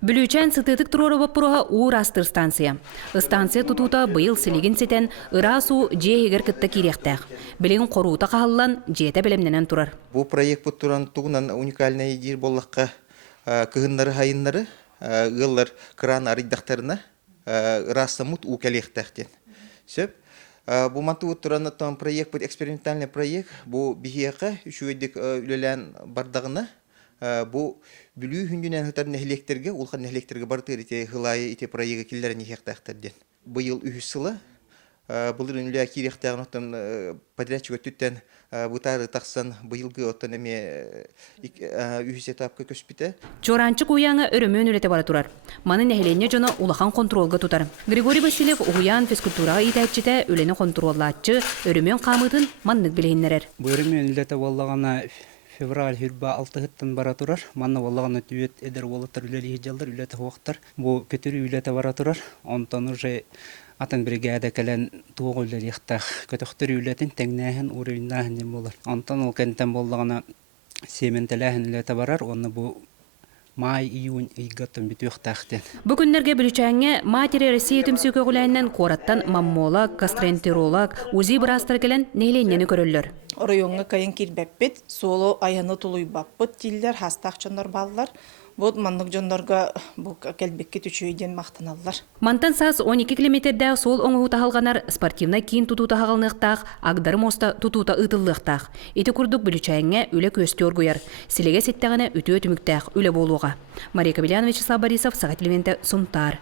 Бүлүүчән сытытык туроробоп буруға уыр астыр станция. Станция тутута быйыл силигин сетен ырасу жеегер кытта киректәк. Билеген коруута кахаллан жете белемненен турар. Бу проект бу туран тугунан уникальный жер боллакка кыгыннары хайыннары ыллар кран арыдактарына ырасамут укелектәктен. Сөп бу манту туран тон проект бу экспериментальный проект бу бихияка үшүдек үлелән бардагына бу бүлүү хүндүнөн хытар нехлектерге улхан нехлектерге бартыр ите хылайы ите проекты киллерин хектактарден. Быйыл үһүсылы булырын үлә киректагынтан подрядчик өттүттен бутары таксан быйылгы оттан эме үһүс этапка көспите. Чоранчык уяңа өрөмөн үлете бара турар. Маны нехленне жона улахан контролга тутар. Григорий Васильев уян физкультурага итәчите үлени контроллаачы өрөмөн камытын маннык билейнерер. Бу өрөмөн үлете боллагана февраль хүрбә 6-тан бара турар. Манна боллагана түет эдер болотор үлели жалдар үлете хуактар. Бу көтөрү үлете бара турар. Онтон уже атын бригада кален тугуллар яхтах көтөктөр үлетин теңнәһен урыйнаһын дим булар. Онтон ул кентен боллагана сементеләһен үлете барар. Онны бу май-июнь ыйгатын битүхтахтен. Бу күннәргә бүлүчәңгә матери Россия төмсүкө гуләннән кораттан маммолог, гастроэнтеролог, узи брастыр келен нейленнәне көрөллөр. Оройонга кайын кирбеппит, соло аяны тулуйбаппыт тиллер хастахчандар баллар. Бот маннык жондорга бу келбекке түчөйден мактаналлар. Мантан сас 12 километрдә сол оңу тахалганар спортивна кийин тутута хагалныктак, Агдар моста тутута ытыллыктак. Ити курдук бүлүчәңгә үле көстөр гуяр. Силеге сеттәгенә үтө өтүмүктәк үле болуга. Мария Кабелян, Вячеслав Борисов, Сагат Левенте, Сумтар.